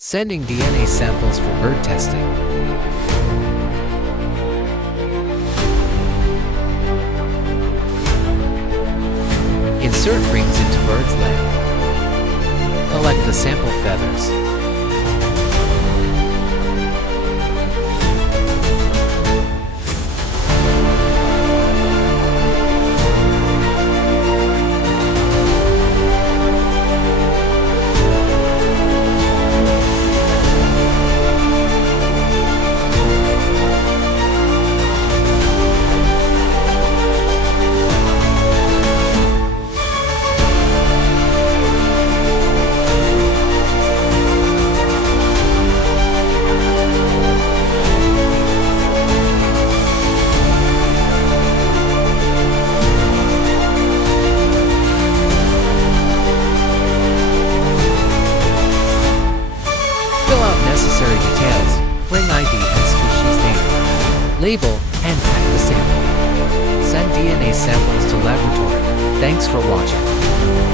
Sending DNA samples for bird testing. Insert rings into bird's leg. Collect the sample feathers. Fill out necessary details, ring ID and species name. Label and pack the sample. Send DNA samples to laboratory. Thanks for watching.